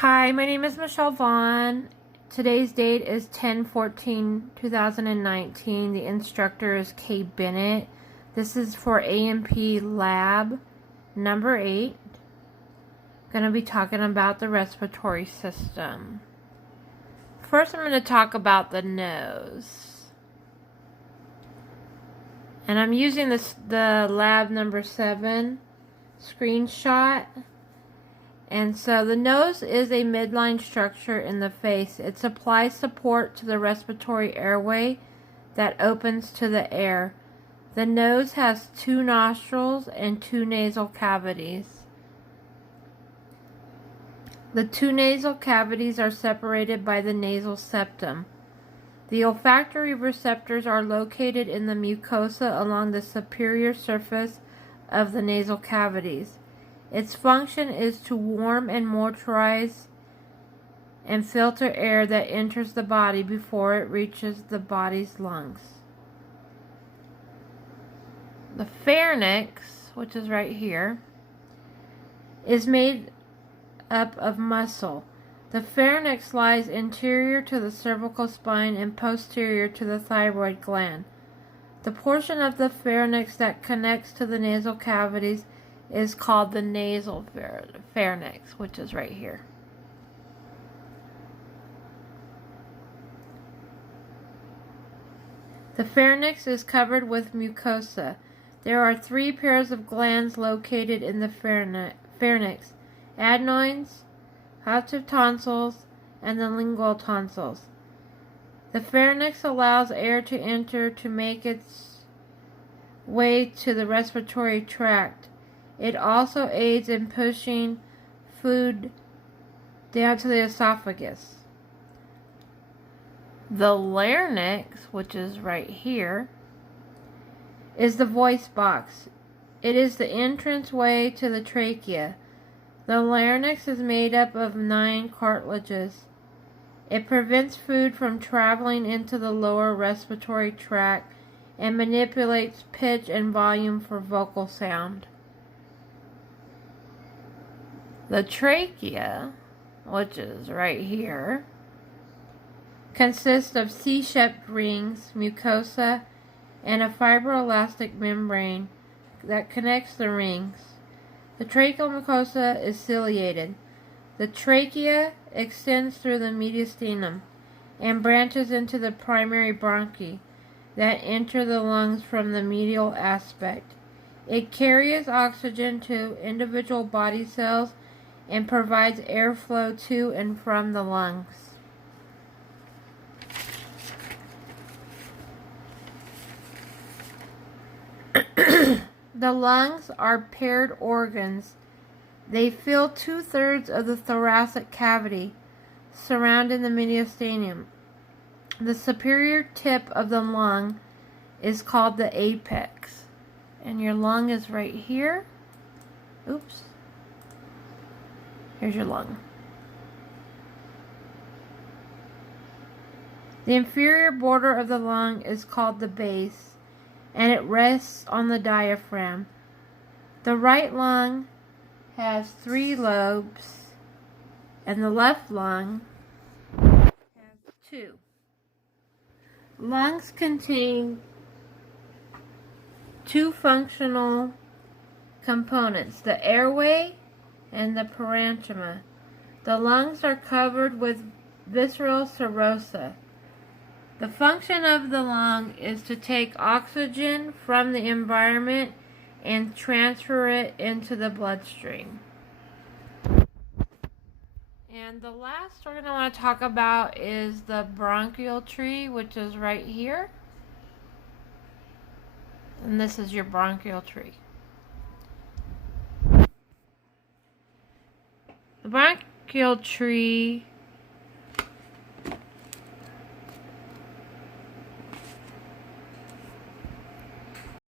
Hi, my name is m.vaughn. Today's date is 10/14/2019. The instructor is Kay Bennett. This is for A&P Lab number 8. Going to be talking about the respiratory system. First, I'm going to talk about the nose. And I'm using the lab number 7 screenshot. And so the nose is a midline structure in the face. It supplies support to the respiratory airway that opens to the air. The nose has 2 nostrils and 2 nasal cavities. The 2 nasal cavities are separated by the nasal septum. The olfactory receptors are located in the mucosa along the superior surface of the nasal cavities. Its function is to warm and moisturize and filter air that enters the body before it reaches the body's lungs. The pharynx, which is right here, is made up of muscle. The pharynx lies anterior to the cervical spine and posterior to the thyroid gland. The portion of the pharynx that connects to the nasal cavities is called the nasal pharynx, which is right here. The pharynx is covered with mucosa. There are 3 pairs of glands located in the pharynx: adenoids, hiatal tonsils, and the lingual tonsils. The pharynx allows air to enter to make its way to the respiratory tract. It also aids in pushing food down to the esophagus. The larynx, which is right here, is the voice box. It is the entrance way to the trachea. The larynx is made up of 9 cartilages. It prevents food from traveling into the lower respiratory tract and manipulates pitch and volume for vocal sound. The trachea, which is right here, consists of C-shaped rings, mucosa, and a fibroelastic membrane that connects the rings. The tracheal mucosa is ciliated. The trachea extends through the mediastinum and branches into the primary bronchi that enter the lungs from the medial aspect. It carries oxygen to individual body cells and provides airflow to and from the lungs. The lungs are paired organs. They fill 2/3 of the thoracic cavity surrounding the mediastinum. The superior tip of the lung is called the apex. And your lung is right here. Oops. Here's your lung. The inferior border of the lung is called the base, and it rests on the diaphragm. The right lung has 3 lobes, and the left lung has 2. Lungs contain 2 functional components: the airway and the parenchyma. The lungs are covered with visceral serosa. The function of the lung is to take oxygen from the environment and transfer it into the bloodstream. And the last organ I want to talk about is the bronchial tree, which is right here. And this is your bronchial tree. The bronchial tree